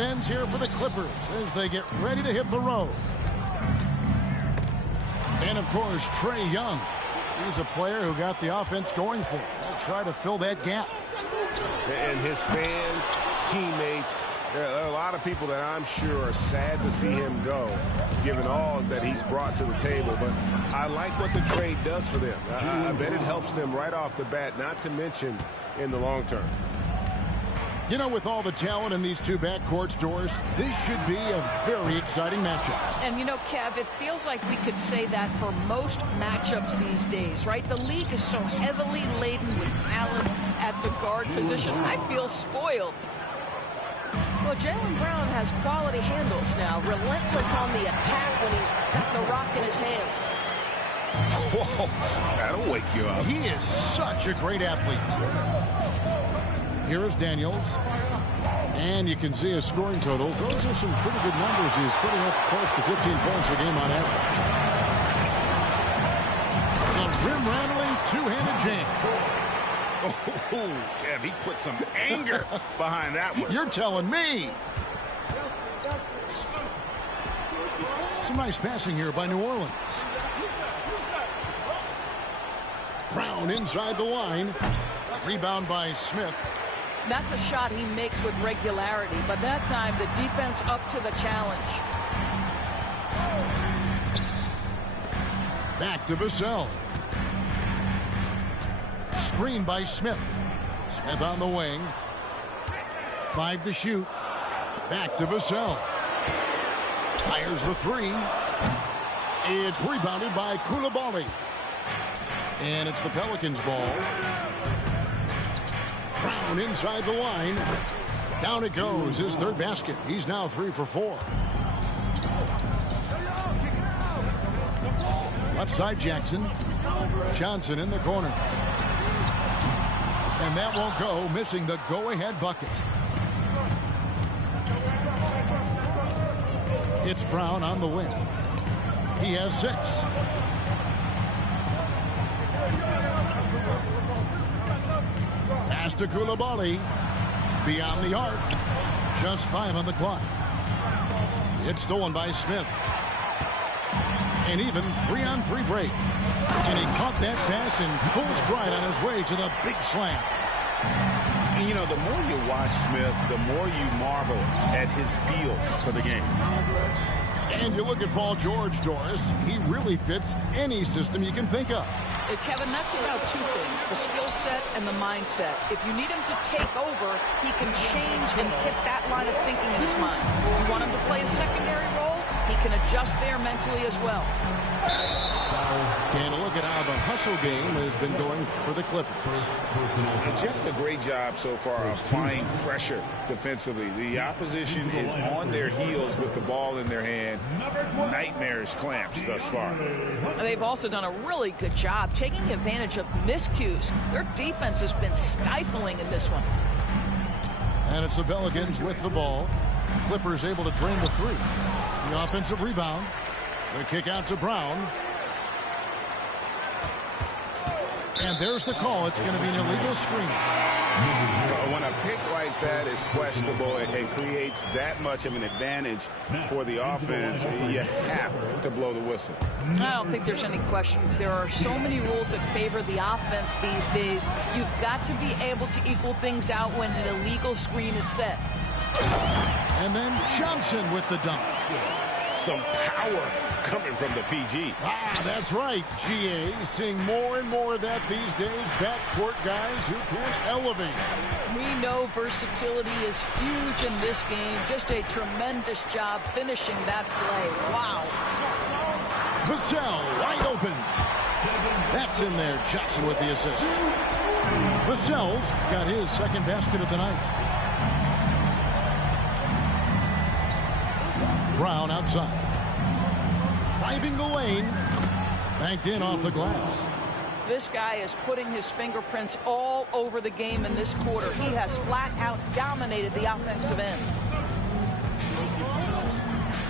it ends here for the Clippers as they get ready to hit the road. And, of course, Trae Young. He's a player who got the offense going for him. They'll try to fill that gap. And his fans, teammates, there are a lot of people that I'm sure are sad to see him go, given all that he's brought to the table. But I like what the trade does for them. I bet it helps them right off the bat, not to mention in the long term. You know, with all the talent in these two backcourts, Doris, this should be a very exciting matchup. And, you know, Kev, it feels like we could say that for most matchups these days, right? The league is so heavily laden with talent at the guard position. I feel spoiled. Well, Jaylen Brown has quality handles now, relentless on the attack when he's got the rock in his hands. Whoa, that'll wake you up. He is such a great athlete. Here's Daniels. And you can see his scoring totals. Those are some pretty good numbers. He's putting up close to 15 points a game on average. A rim-rattling two-handed jam. Oh, Kev, he put some anger behind that one. You're telling me. Some nice passing here by New Orleans. Brown inside the line. Rebound by Smith. That's a shot he makes with regularity, but that time the defense up to the challenge. Back to Vassell. Screen by Smith. Smith on the wing. 5 to shoot. Back to Vassell. Fires the three. It's rebounded by Coulibaly. And it's the Pelicans' ball. Brown inside the line. Down it goes. His third basket. He's now 3 for 4. Left side Jackson. Johnson in the corner. And that won't go, missing the go-ahead bucket. It's Brown on the wing. He has 6. Pass to Coulibaly. Beyond the arc. Just 5 on the clock. It's stolen by Smith. An even 3-on-3 break. And he caught that pass in full stride on his way to the big slam. And, you know, the more you watch Smith, the more you marvel at his feel for the game. And you look at Paul George, Doris. He really fits any system you can think of. Kevin, that's about 2 things, the skill set and the mindset. If you need him to take over, he can change and hit that line of thinking in his mind. If you want him to play a secondary role, he can adjust there mentally as well. And a look at how the hustle game has been going for the Clippers. And just a great job so far applying pressure defensively. The opposition is on their heels with the ball in their hand. Nightmarish clamps thus far. They've also done a really good job taking advantage of miscues. Their defense has been stifling in this one. And it's the Pelicans with the ball. Clippers able to drain the 3. The offensive rebound. The kick out to Brown. And there's the call. It's going to be an illegal screen. When a pick like that is questionable and creates that much of an advantage for the offense, you have to blow the whistle. I don't think there's any question. There are so many rules that favor the offense these days. You've got to be able to equal things out when an illegal screen is set. And then Johnson with the dunk. Some power coming from the PG. Ah, that's right, GA. Seeing more and more of that these days. Backcourt guys who can elevate. We know versatility is huge in this game. Just a tremendous job finishing that play. Wow. Vassell wide open. That's in there. Johnson with the assist. Vassell's got his second basket of the night. Brown outside. Driving the lane. Banked in off the glass. This guy is putting his fingerprints all over the game in this quarter. He has flat out dominated the offensive end.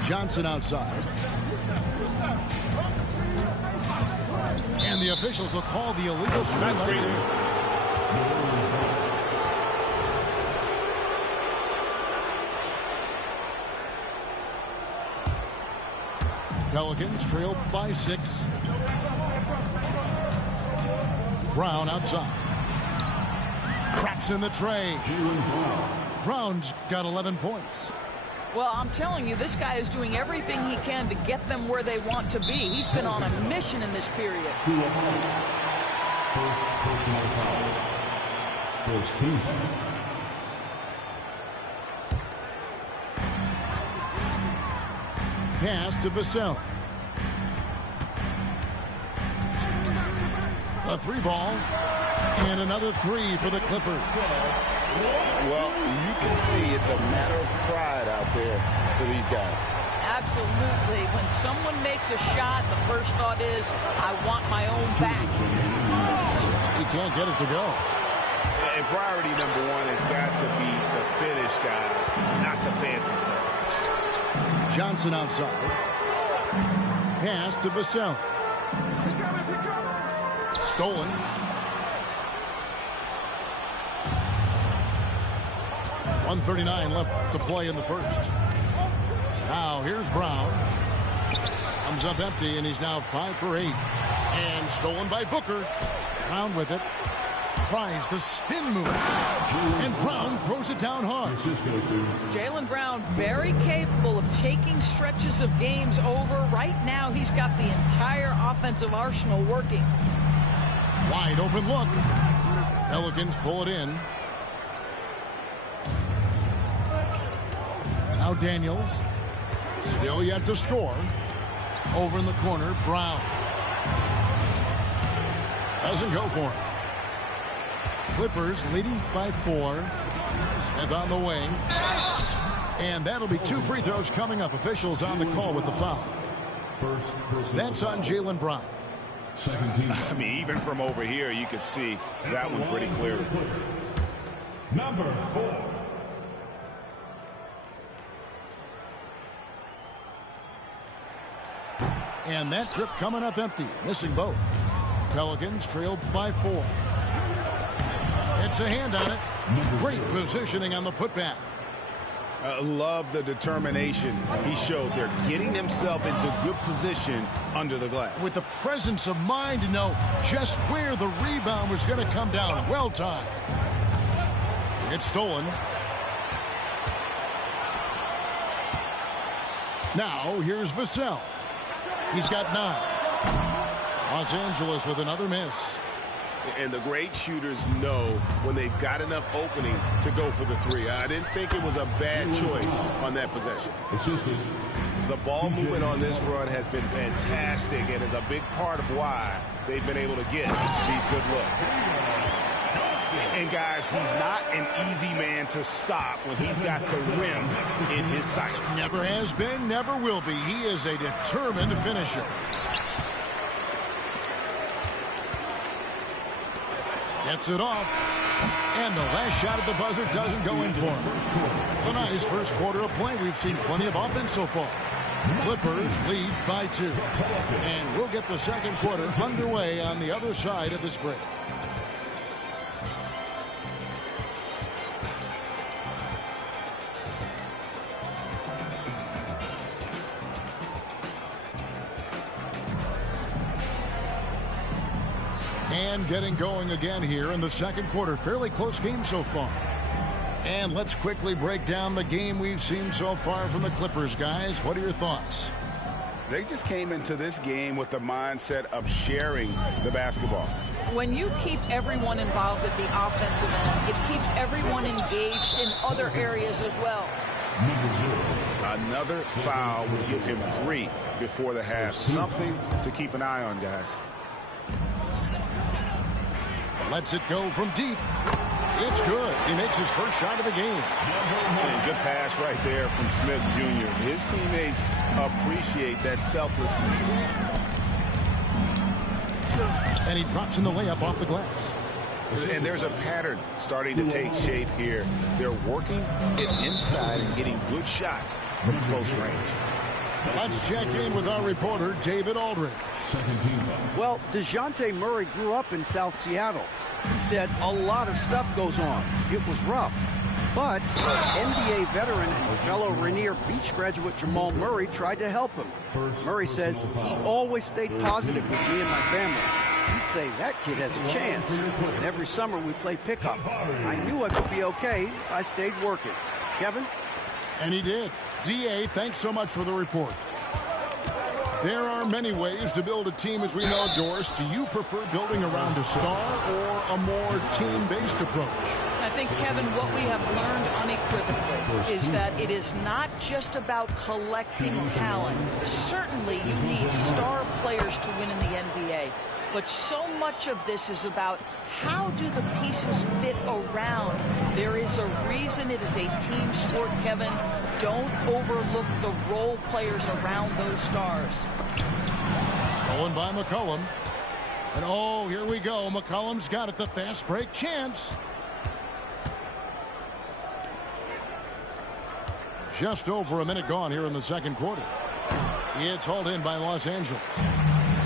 Johnson outside. And the officials will call the illegal screen right there. Pelicans trail by 6. Brown outside. Traps in the tray. Brown's got 11 points. Well, I'm telling you, this guy is doing everything he can to get them where they want to be. He's been on a mission in this period. First personal foul. First team foul. Pass to Vassell. A 3 ball. And another 3 for the Clippers. Well, you can see it's a matter of pride out there for these guys. Absolutely. When someone makes a shot, the first thought is, I want my own back. He can't get it to go. And priority number 1 has got to be the finish, guys, not the fancy stuff. Johnson outside. Pass to Vassell. Stolen. .139 left to play in the first. Now here's Brown. Comes up empty, and he's now 5 for 8. And stolen by Booker. Brown with it. Tries the spin move. And Brown throws it down hard. Jaylen Brown very capable of taking stretches of games over. Right now, he's got the entire offensive arsenal working. Wide open look. Pelicans pull it in. Now Daniels. Still yet to score. Over in the corner, Brown. Doesn't go for him. Clippers leading by 4. Smith on the wing. And that'll be 2 free throws coming up. Officials on the call with the foul. That's on Jaylen Brown. I mean, even from over here, you could see that one pretty clearly. Number 4. And that trip coming up empty. Missing both. Pelicans trailed by 4. It's a hand on it. Great positioning on the putback. Love the determination he showed there, getting himself into good position under the glass. With the presence of mind to know just where the rebound was going to come down. Well timed. It's stolen. Now here's Vassell. He's got 9. Los Angeles with another miss. And the great shooters know when they've got enough opening to go for the 3. I didn't think it was a bad choice on that possession. The ball movement on this run has been fantastic and is a big part of why they've been able to get these good looks. And guys, he's not an easy man to stop when he's got the rim in his sights. Never has been, never will be. He is a determined finisher. Gets it off. And the last shot at the buzzer doesn't go in for him. A nice first quarter of play. We've seen plenty of offense so far. Clippers lead by 2. And we'll get the second quarter underway on the other side of this break. And getting going again here in the second quarter. Fairly close game so far. And let's quickly break down the game we've seen so far from the Clippers, guys. What are your thoughts? They just came into this game with the mindset of sharing the basketball. When you keep everyone involved at the offensive end, it keeps everyone engaged in other areas as well. Another foul would give him 3 before the half. Something to keep an eye on, guys. Lets it go from deep. It's good. He makes his first shot of the game. And good pass right there from Smith Jr. His teammates appreciate that selflessness. And he drops in the layup off the glass. And there's a pattern starting to take shape here. They're working it inside and getting good shots from close range. Let's check in with our reporter, David Aldridge. Well, DeJounte Murray grew up in South Seattle. He said a lot of stuff goes on. It was rough. But NBA veteran and fellow Rainier Beach graduate Jamal Murray tried to help him. Murray says he always stayed positive with me and my family. He'd say that kid has a chance. And every summer we play pickup. I knew I could be okay. I stayed working. Kevin? And he did. D.A., thanks so much for the report. There are many ways to build a team, as we know, Doris. Do you prefer building around a star or a more team-based approach? I think, Kevin, what we have learned unequivocally is that it is not just about collecting talent. Certainly, you need star players to win in the NBA. But so much of this is about how do the pieces fit around. There is a reason it is a team sport, Kevin. Don't overlook the role players around those stars. Stolen by McCollum. And oh, here we go. McCollum's got it. The fast break chance. Just over a minute gone here in the second quarter. It's hauled in by Los Angeles.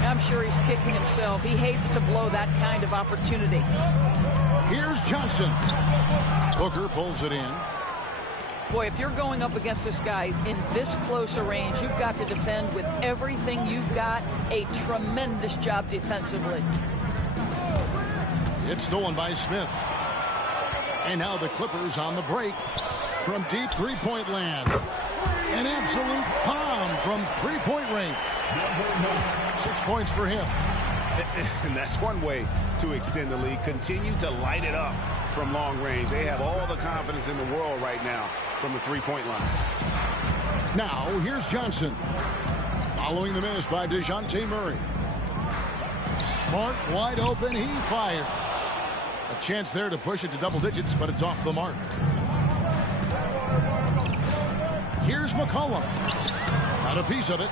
I'm sure he's kicking himself. He hates to blow that kind of opportunity. Here's Johnson. Booker pulls it in. Boy, if you're going up against this guy in this close a range, you've got to defend with everything you've got. A tremendous job defensively. It's stolen by Smith. And now the Clippers on the break from deep three-point land. An absolute bomb from three-point range. 6 points for him. And that's one way to extend the lead. Continue to light it up from long range. They have all the confidence in the world right now from the three-point line. Now, here's Johnson. Following the miss by DeJounte Murray. Smart, wide open, he fires. A chance there to push it to double digits, but it's off the mark. Here's McCollum. Got a piece of it.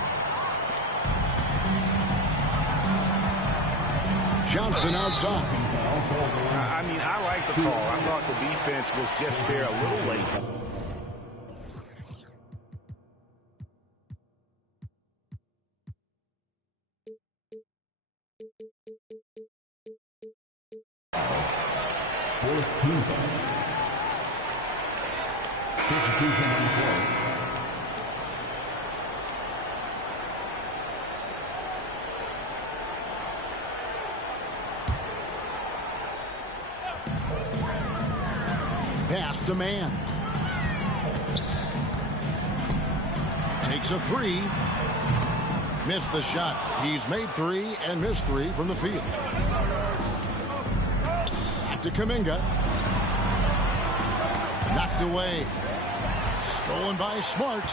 Johnson outside. I mean, I like the call. I thought the defense was just there a little late. Pass to man. Takes a three. Missed the shot. He's made three and missed three from the field. Back to Kuminga. Knocked away. Stolen by Smart.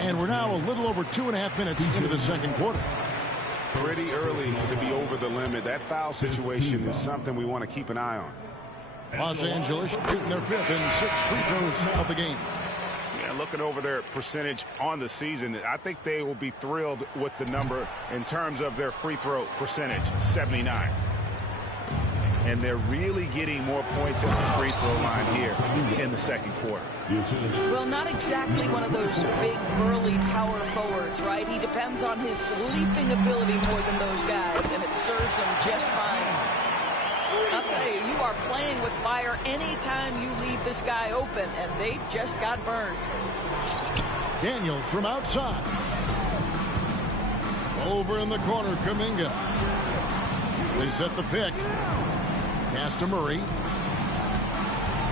And we're now a little over 2.5 minutes into the second quarter. Pretty early to be over the limit. That foul situation is something we want to keep an eye on. Los Angeles shooting their 5th and 6th free throws of the game. Yeah, looking over their percentage on the season, I think they will be thrilled with the number in terms of their free throw percentage, 79. And they're really getting more points at the free throw line here in the second quarter. Well, not exactly one of those big, burly power forwards, right? He depends on his leaping ability more than those guys, and it serves him just fine. I'll tell you, you are playing with fire anytime you leave this guy open, and they just got burned. Daniels from outside. Over in the corner, Kuminga. They set the pick. Pass to Murray.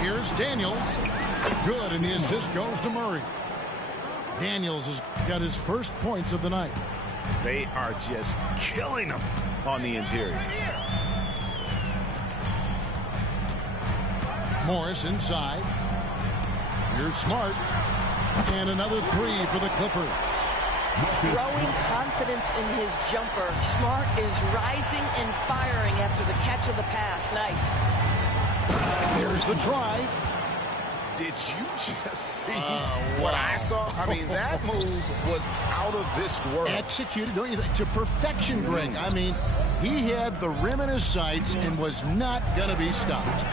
Here's Daniels. Good, and the assist goes to Murray. Daniels has got his first points of the night. They are just killing them on the interior. Morris inside. Here's Smart. And another three for the Clippers. Growing confidence in his jumper. Smart is rising and firing after the catch of the pass. Nice. There's the drive. Did you just see what I saw? I mean, that move was out of this world. Executed, don't you think, to perfection, Greg. I mean, he had the rim in his sights and was not going to be stopped.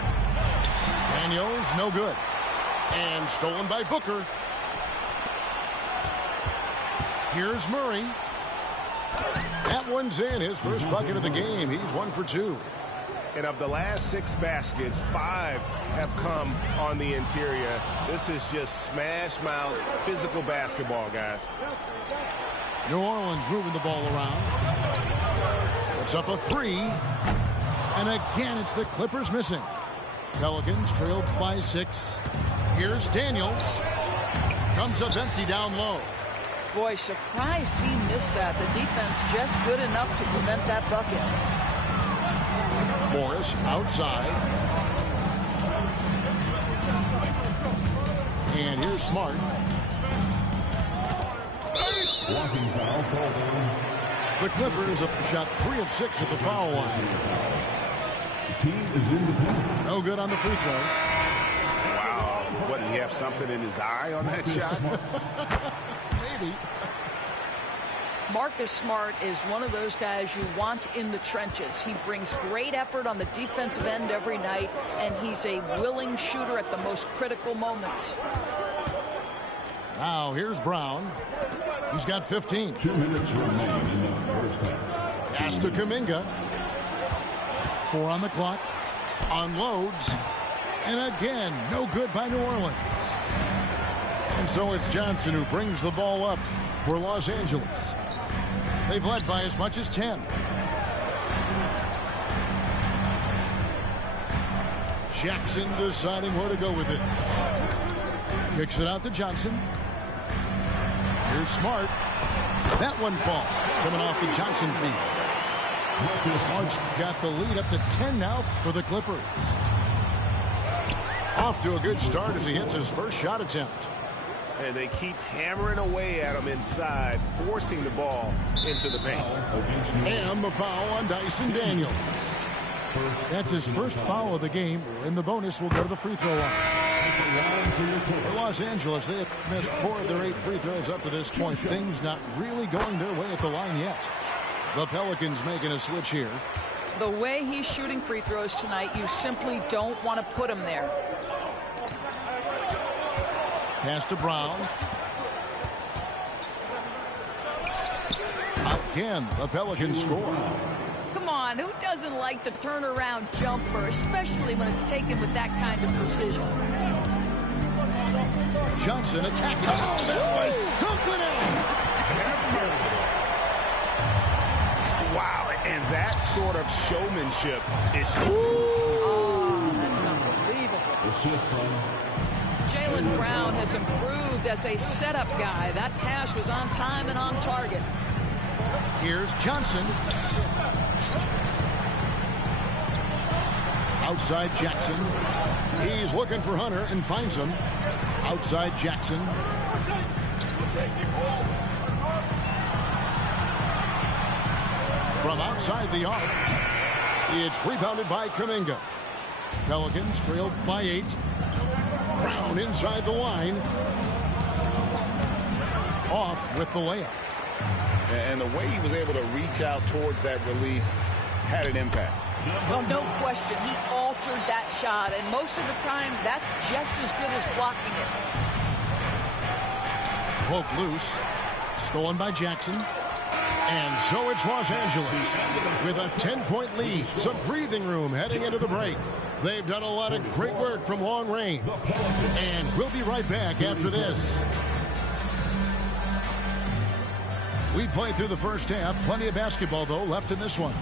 Daniels, no good. And stolen by Booker. Here's Murray. That one's in, his first bucket of the game. He's 1 for 2. And of the last 6 baskets, 5 have come on the interior. This is just smash mouth physical basketball, guys. New Orleans moving the ball around. Puts up a 3. And again, it's the Clippers missing. Pelicans trailed by 6. Here's Daniels. Comes up empty down low. Boy, surprised he missed that. The defense just good enough to prevent that bucket. Morris outside. And here's Smart. Walking foul called on. The Clippers have shot 3 of 6 at the foul line. The team is independent. No good on the free throw. Wow. What, did he have something in his eye on that shot? Maybe. Marcus Smart is one of those guys you want in the trenches. He brings great effort on the defensive end every night, and he's a willing shooter at the most critical moments. Now here's Brown. He's got 15. 2 minutes remain in the first half. Pass to Kuminga. 4 on the clock. Unloads. And again, no good by New Orleans. And so it's Johnson who brings the ball up for Los Angeles. They've led by as much as 10. Jackson deciding where to go with it. Kicks it out to Johnson. Here's Smart. That one falls. Coming off the Johnson feed. Smart's got the lead up to 10 now for the Clippers. Off to a good start as he hits his first shot attempt. And they keep hammering away at him inside, forcing the ball into the paint. And the foul on Dyson Daniels. That's his first foul of the game, and the bonus will go to the free throw line. For Los Angeles, they have missed 4 of their 8 free throws up to this point. Things not really going their way at the line yet. The Pelicans making a switch here. The way he's shooting free throws tonight, you simply don't want to put him there. Pass to Brown. Again, the Pelicans score. Come on, who doesn't like the turnaround jumper, especially when it's taken with that kind of precision? Johnson attacking. Oh, that was something else. Wow, and that sort of showmanship is... Oh, that's unbelievable. Jaylen Brown has improved as a setup guy. That pass was on time and on target. Here's Johnson. Outside Jackson. He's looking for Hunter and finds him. Outside Jackson. From outside the arc. It's rebounded by Kuminga. Pelicans trailed by 8. Brown inside the line. Off with the layup. And the way he was able to reach out towards that release had an impact. Well, no question. He altered that shot, and most of the time, that's just as good as blocking it. Poke loose. Stolen by Jackson. And so it's Los Angeles with a 10-point lead. Some breathing room heading into the break. They've done a lot of great work from long range. And we'll be right back after this. We played through the first half. Plenty of basketball, though, left in this one.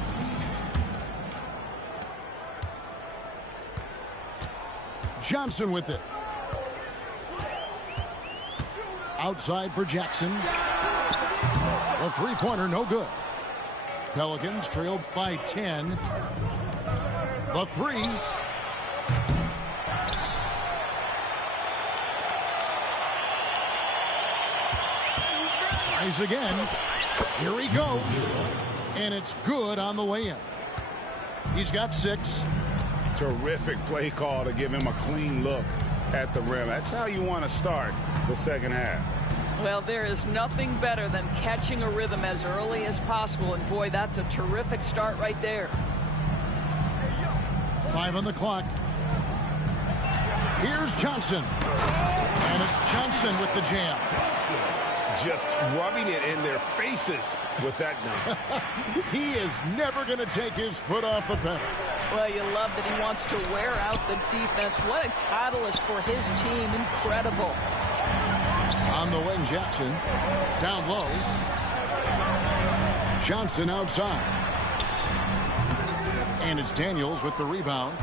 Johnson with it. Outside for Jackson. A three-pointer, no good. Pelicans trailed by 10. The 3. Tries again. Here he goes. And it's good on the way in. He's got 6. Terrific play call to give him a clean look at the rim. That's how you want to start the second half. Well, there is nothing better than catching a rhythm as early as possible. And, boy, that's a terrific start right there. 5 on the clock. Here's Johnson. And it's Johnson with the jam. Just rubbing it in their faces with that dunk. He is never going to take his foot off the pedal. Well, you love that he wants to wear out the defense. What a catalyst for his team. Incredible. On the wing, Jackson. Down low. Johnson outside. And it's Daniels with the rebound.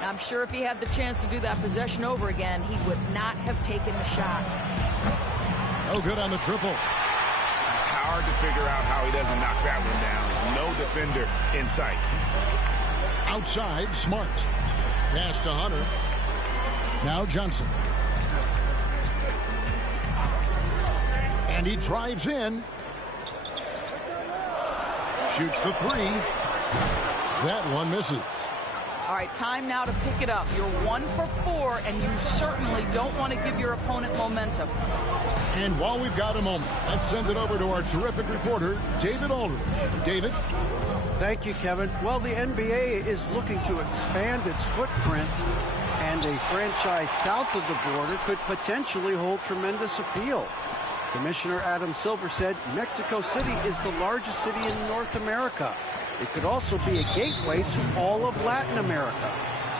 I'm sure if he had the chance to do that possession over again, he would not have taken the shot. No good on the triple. Hard to figure out how he doesn't knock that one down. No defender in sight. Outside, Smart. Pass to Hunter. Now Johnson. And he drives in. Shoots the three. That one misses. All right, time now to pick it up. You're 1 for 4, and you certainly don't want to give your opponent momentum. And while we've got a moment, let's send it over to our terrific reporter, David Aldridge. David? Thank you, Kevin. Well, the NBA is looking to expand its footprint, and a franchise south of the border could potentially hold tremendous appeal. Commissioner Adam Silver said Mexico City is the largest city in North America. It could also be a gateway to all of Latin America.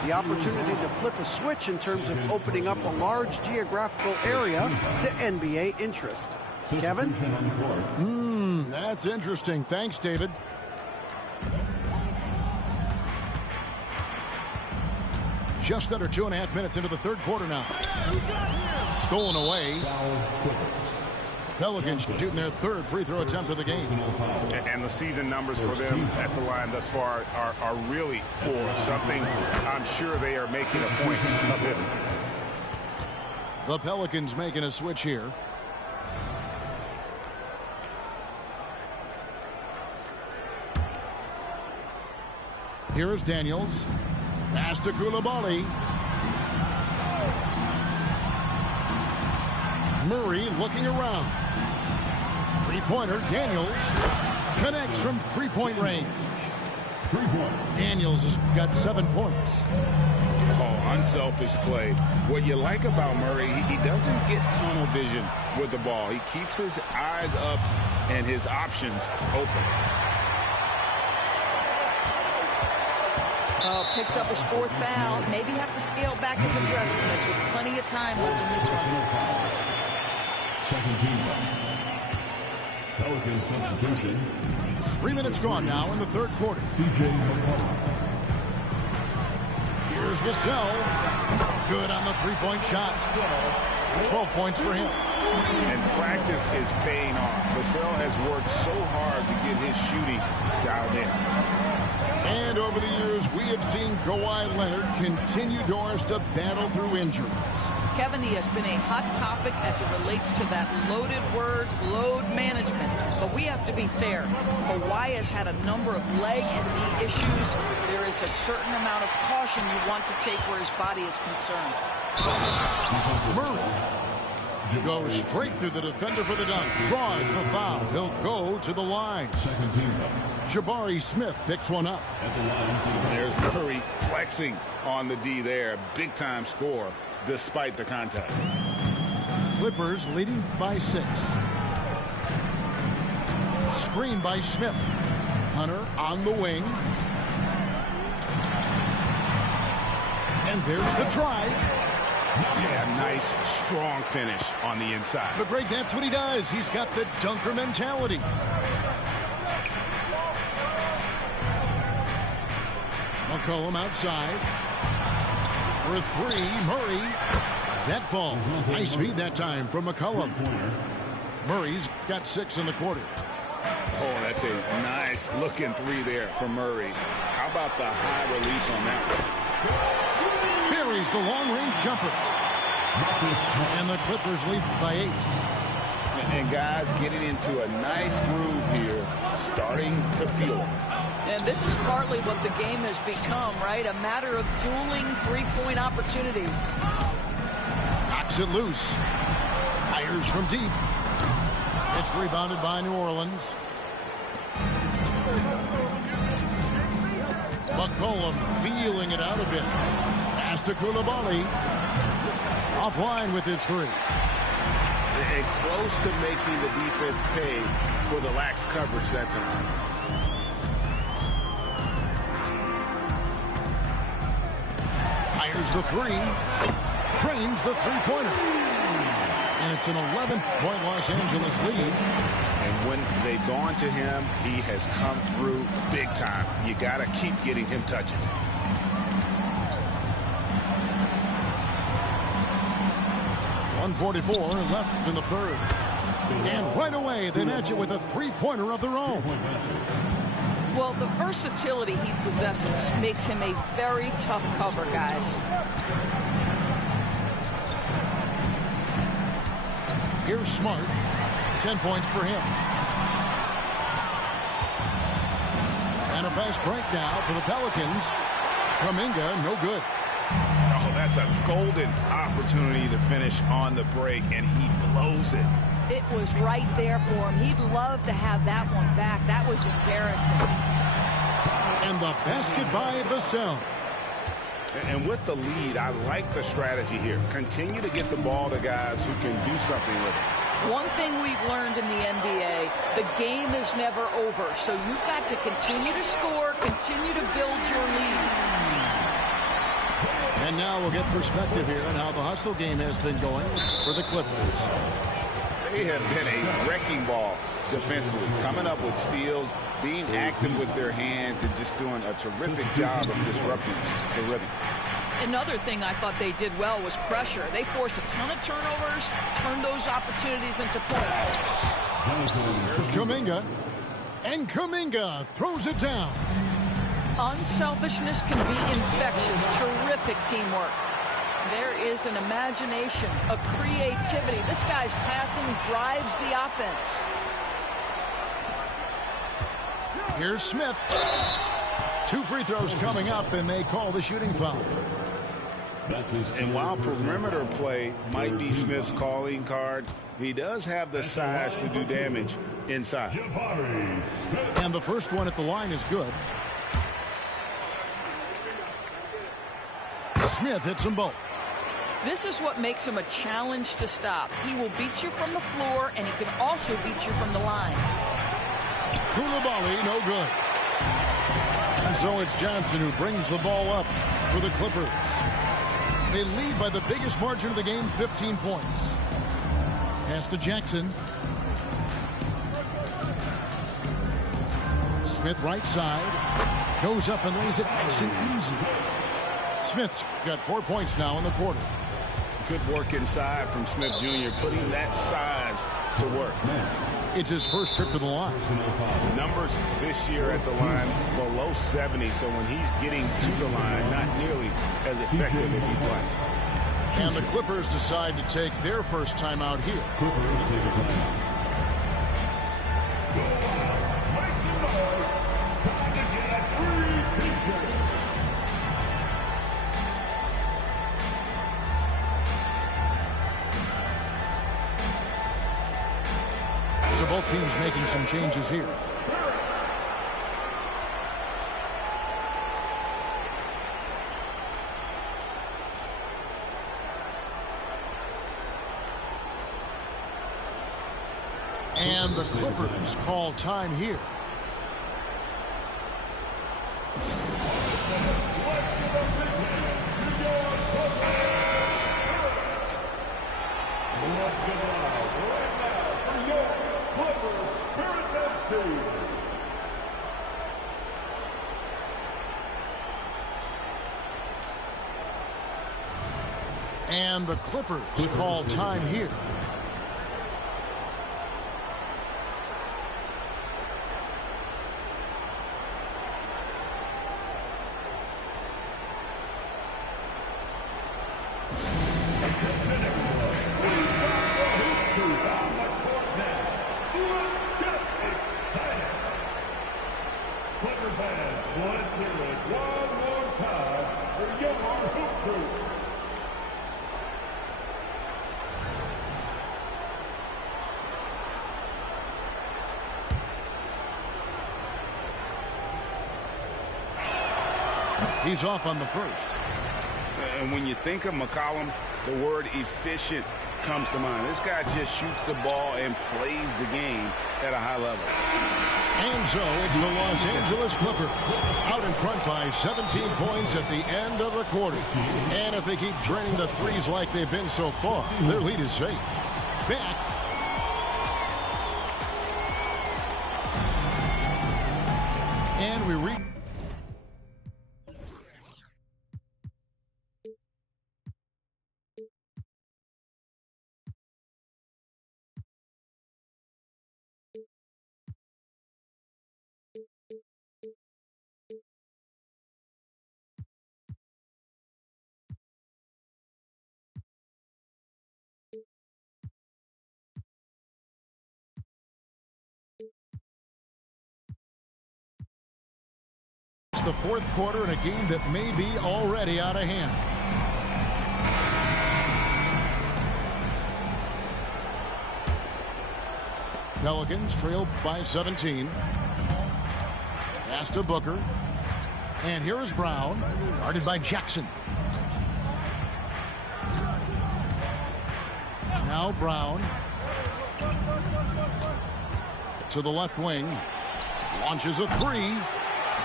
The opportunity to flip a switch in terms of opening up a large geographical area to NBA interest. Kevin? That's interesting. Thanks, David. Just under 2.5 minutes into the third quarter now. Stolen away. Pelicans shooting their third free throw attempt of the game. And the season numbers for them at the line thus far are really poor. Something I'm sure they are making a point of emphasis. The Pelicans making a switch here. Here is Daniels. Pass to Coulibaly. Murray looking around. Three-pointer, Daniels connects from three-point range. Daniels has got 7 points. Oh, unselfish play. What you like about Murray, he doesn't get tunnel vision with the ball. He keeps his eyes up and his options open. Oh, picked up his 4th foul. Maybe have to scale back his aggressiveness with plenty of time left in this one. Second team. Pelican substitution. 3 minutes gone now in the third quarter. C.J. McCollum. Here's Vassell. Good on the three-point shot. 12 points for him. And practice is paying off. Vassell has worked so hard to get his shooting dialed in. And over the years, we have seen Kawhi Leonard continue Doris to battle through injuries. Kevin, he has been a hot topic as it relates to that loaded word, load management. But we have to be fair. Kawhi has had a number of leg and knee issues. There is a certain amount of caution you want to take where his body is concerned. Murray goes straight through the defender for the dunk. Draws the foul. He'll go to the line. Second team. Jabari Smith picks one up. There's Murray flexing on the D there. Big-time score despite the contact. Clippers leading by 6. Screen by Smith. Hunter on the wing. And there's the drive. Yeah, nice, strong finish on the inside. But Greg, that's what he does. He's got the dunker mentality. McCollum outside. For 3, Murray. That falls. Nice feed that time from McCollum. Murray's got 6 in the quarter. Oh, that's a nice looking 3 there from Murray. How about the high release on that one? Buries the long-range jumper. And the Clippers lead by 8. And guys getting into a nice groove here, starting to feel it. And this is partly what the game has become, right? A matter of dueling three-point opportunities. Knocks it loose. Fires from deep. It's rebounded by New Orleans. McCollum feeling it out a bit. Pass to Coulibaly. Offline with his 3. And close to making the defense pay for the lax coverage that time. Fires the three. Drains the three-pointer. And it's an 11-point Los Angeles lead. And when they've gone to him, he has come through big time. You got to keep getting him touches. .144 left in the third. And right away, they match it with a three-pointer of their own. Well, the versatility he possesses makes him a very tough cover, guys. Here's Smart. 10 points for him. And a fast break now for the Pelicans. Kuminga, no good. Oh, that's a golden opportunity to finish on the break, and he blows it. It was right there for him. He'd love to have that one back. That was embarrassing. And the basket by Vassell. And with the lead, I like the strategy here. Continue to get the ball to guys who can do something with it. One thing we've learned in the NBA, the game is never over. So you've got to continue to score, continue to build your lead. And now we'll get perspective here on how the hustle game has been going for the Clippers. They have been a wrecking ball defensively, coming up with steals, being active with their hands, and just doing a terrific job of disrupting the rhythm. Another thing I thought they did well was pressure. They forced a ton of turnovers, turned those opportunities into points. Here's Kuminga. And Kuminga throws it down. Unselfishness can be infectious. Terrific teamwork. There is an imagination, a creativity. This guy's passing drives the offense. Here's Smith. 2 free throws coming up, and they call the shooting foul. And while perimeter play might be Smith's calling card, he does have the size to do damage inside. And the first one at the line is good. Smith hits them both. This is what makes him a challenge to stop. He will beat you from the floor, and he can also beat you from the line. Koulibaly, no good. And so it's Johnson who brings the ball up for the Clippers. They lead by the biggest margin of the game, 15 points. Pass to Jackson. Smith right side. Goes up and lays it nice and easy. Smith's got 4 points now in the quarter. Good work inside from Smith Jr., putting that size to work. It's his first trip to the line. Numbers this year at the line below 70, so when he's getting to the line, not nearly as effective as he'd like. And the Clippers decide to take their first timeout here. So both teams making some changes here. And the Clippers call time here. And the Clippers call time here. He's off on the first. And when you think of McCollum, the word efficient comes to mind. This guy just shoots the ball and plays the game at a high level. And so it's the Los Angeles Clippers out in front by 17 points at the end of the quarter. And if they keep draining the threes like they've been so far, their lead is safe. Back. And we reach. It's the fourth quarter in a game that may be already out of hand. Pelicans trail by 17. Pass to Booker. And here is Brown, guarded by Jackson. Now Brown to the left wing. Launches a three.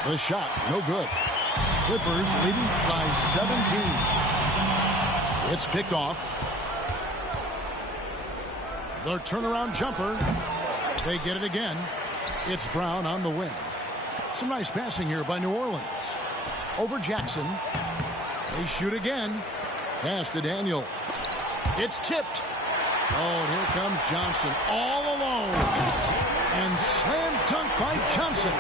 The shot, no good. Clippers leading by 17. It's picked off. Their turnaround jumper. They get it again. It's Brown on the wing. Some nice passing here by New Orleans. Over Jackson. They shoot again. Pass to Daniel. It's tipped. Oh, and here comes Johnson all alone. And slam dunk by Johnson.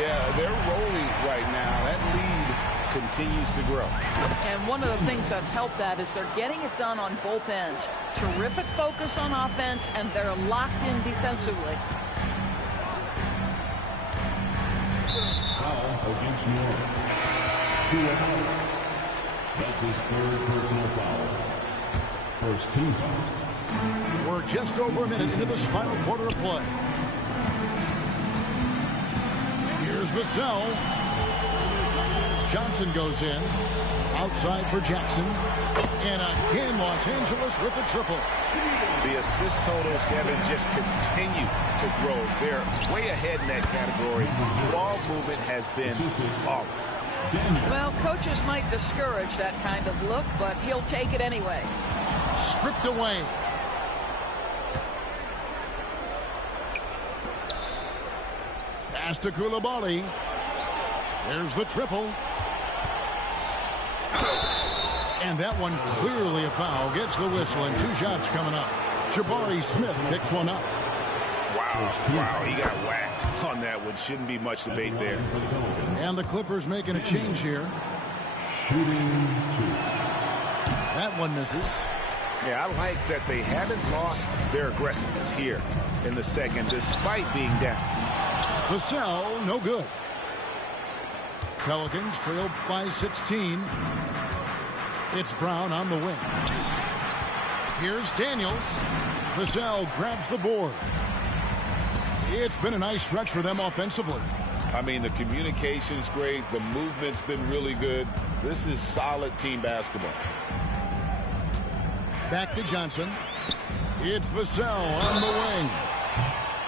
Yeah, they're rolling right now. That lead continues to grow. And one of the things that's helped that is they're getting it done on both ends. Terrific focus on offense, and they're locked in defensively. Foul against New Orleans. 2-0. That's his third personal foul. First team foul. We're just over a minute into this final quarter of play. Here's Vassell. Johnson goes in. Outside for Jackson. And again, Los Angeles with the triple. The assist totals, Kevin, just continue to grow. They're way ahead in that category. Ball movement has been flawless. Well, coaches might discourage that kind of look, but he'll take it anyway. Stripped away. Pass to Coulibaly. There's the triple. And that one clearly a foul. Gets the whistle, and two shots coming up. Jabari Smith picks one up. Wow, he got whacked on that one. Shouldn't be much debate there. And the Clippers making a change here. Shooting two. That one misses. Yeah, I like that they haven't lost their aggressiveness here in the second, despite being down. Vassell, no good. Pelicans trail by 16. It's Brown on the wing. Here's Daniels. Vassell grabs the board. It's been a nice stretch for them offensively. I mean, the communication's great. The movement's been really good. This is solid team basketball. Back to Johnson. It's Vassell on the wing.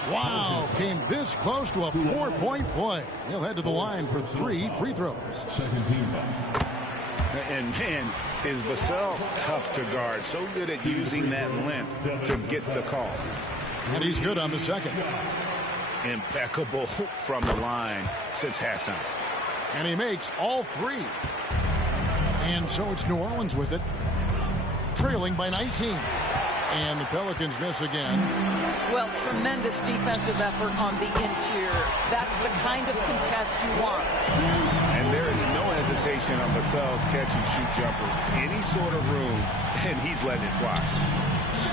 Wow, came this close to a 4-point play. He'll head to the line for 3 free throws. Second team foul. And man, is Vassell tough to guard. So good at using that length to get the call. And he's good on the second. Impeccable from the line since halftime. And he makes all 3. And so it's New Orleans with it. Trailing by 19. And the Pelicans miss again. Well, tremendous defensive effort on the interior. That's the kind of contest you want. And there is no hesitation on Vassell's catch-and-shoot jumpers. Any sort of room, and he's letting it fly.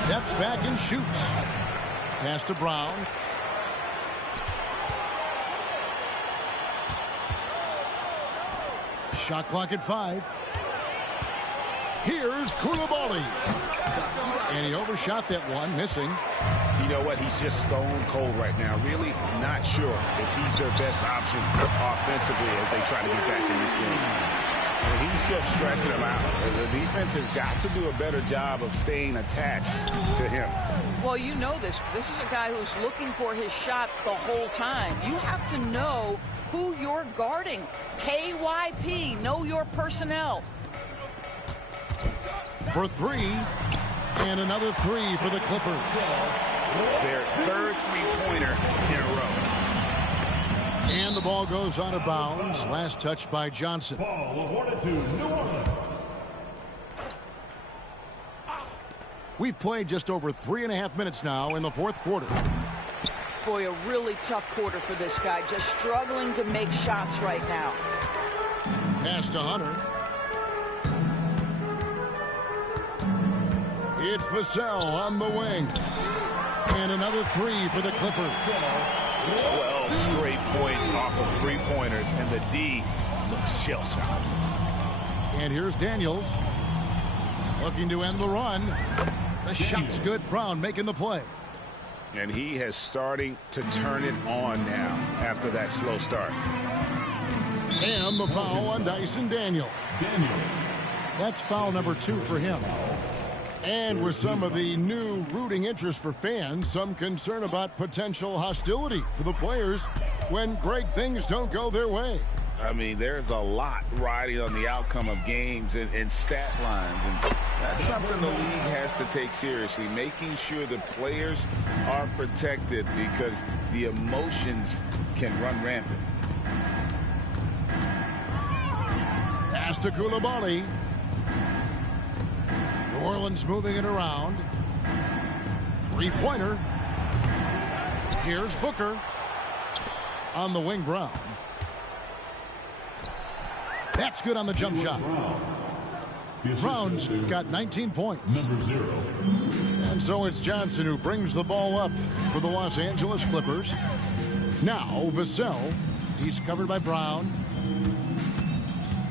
Steps back and shoots. Pass to Brown. Shot clock at 5. Here's Coulibaly. And he overshot that one, missing. You know what? He's just stone cold right now. Really not sure if he's their best option offensively as they try to get back in this game. And he's just stretching him out. The defense has got to do a better job of staying attached to him. Well, you know this. This is a guy who's looking for his shot the whole time. You have to know who you're guarding. KYP, know your personnel. For three, and another three for the Clippers. Their third three-pointer in a row. And the ball goes out of bounds. Last touch by Johnson. Ball awarded to New Orleans. We've played just over 3.5 minutes now in the fourth quarter. Boy, a really tough quarter for this guy. Just struggling to make shots right now. Pass to Hunter. It's Vassell on the wing. And another three for the Clippers. 12 straight points off of three-pointers, and the D looks shell-shocked. And here's Daniels. Looking to end the run. The shot's good. Brown making the play. And he has starting to turn it on now after that slow start. And the foul on Dyson Daniel. That's foul number 2 for him. And with some of the new rooting interest for fans, some concern about potential hostility for the players when great things don't go their way. I mean, there's a lot riding on the outcome of games and stat lines. And that's something the league has to take seriously, making sure the players are protected because the emotions can run rampant. Pass to Coulibaly. New Orleans moving it around. Three-pointer. Here's Booker. On the wing, Brown. That's good on the jump shot. Brown's got 19 points. And so it's Johnson who brings the ball up for the Los Angeles Clippers. Now Vassell. He's covered by Brown.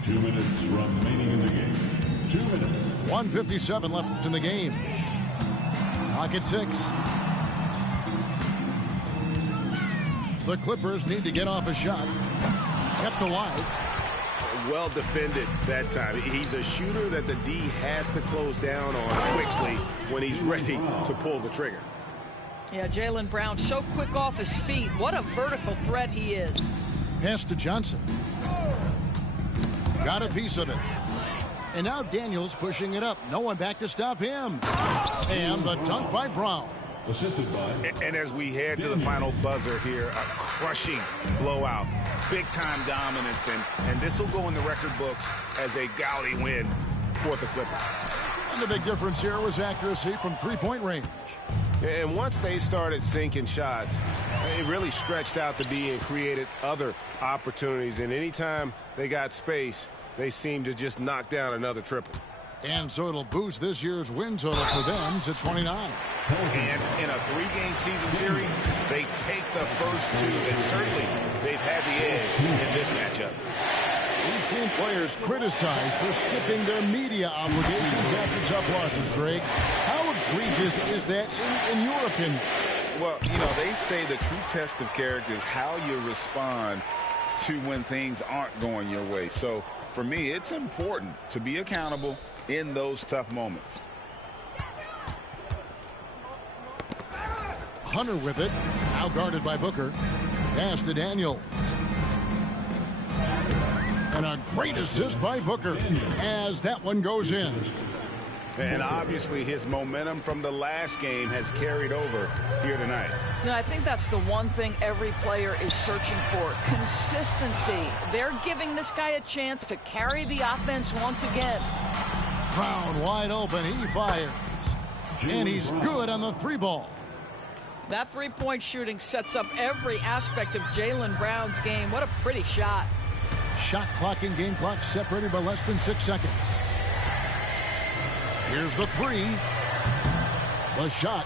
2 minutes remaining in the game. 2 minutes. 1:57 left in the game. Clock at 6. The Clippers need to get off a shot. Kept alive. Well defended that time. He's a shooter that the D has to close down on quickly when he's ready to pull the trigger. Yeah, Jaylen Brown so quick off his feet. What a vertical threat he is. Pass to Johnson. Got a piece of it. And now Daniels pushing it up. No one back to stop him. And the dunk by Brown. Assisted by. And as we head to the final buzzer here, a crushing blowout. Big-time dominance, and this will go in the record books as a gaudy win for the Clippers. And the big difference here was accuracy from three-point range. And once they started sinking shots, it really stretched out the D and created other opportunities. And anytime they got space, they seemed to just knock down another triple. And so it'll boost this year's win total for them to 29. And in a 3-game season series, they take the first 2, and certainly they've had the edge in this matchup. We've seen players criticized for skipping their media obligations after tough losses, Greg. How egregious is that in your opinion? Well, you know, they say the true test of character is how you respond to when things aren't going your way. So, for me, it's important to be accountable in those tough moments. Hunter with it. Now guarded by Booker. Pass to Daniels. And a great assist by Booker as that one goes in. And obviously his momentum from the last game has carried over here tonight. No, I think that's the one thing every player is searching for. Consistency. They're giving this guy a chance to carry the offense once again. Brown wide open. He fires. And he's good on the 3-ball. That three-point shooting sets up every aspect of Jaylen Brown's game. What a pretty shot. Shot clock and game clock separated by less than 6 seconds. Here's the 3. The shot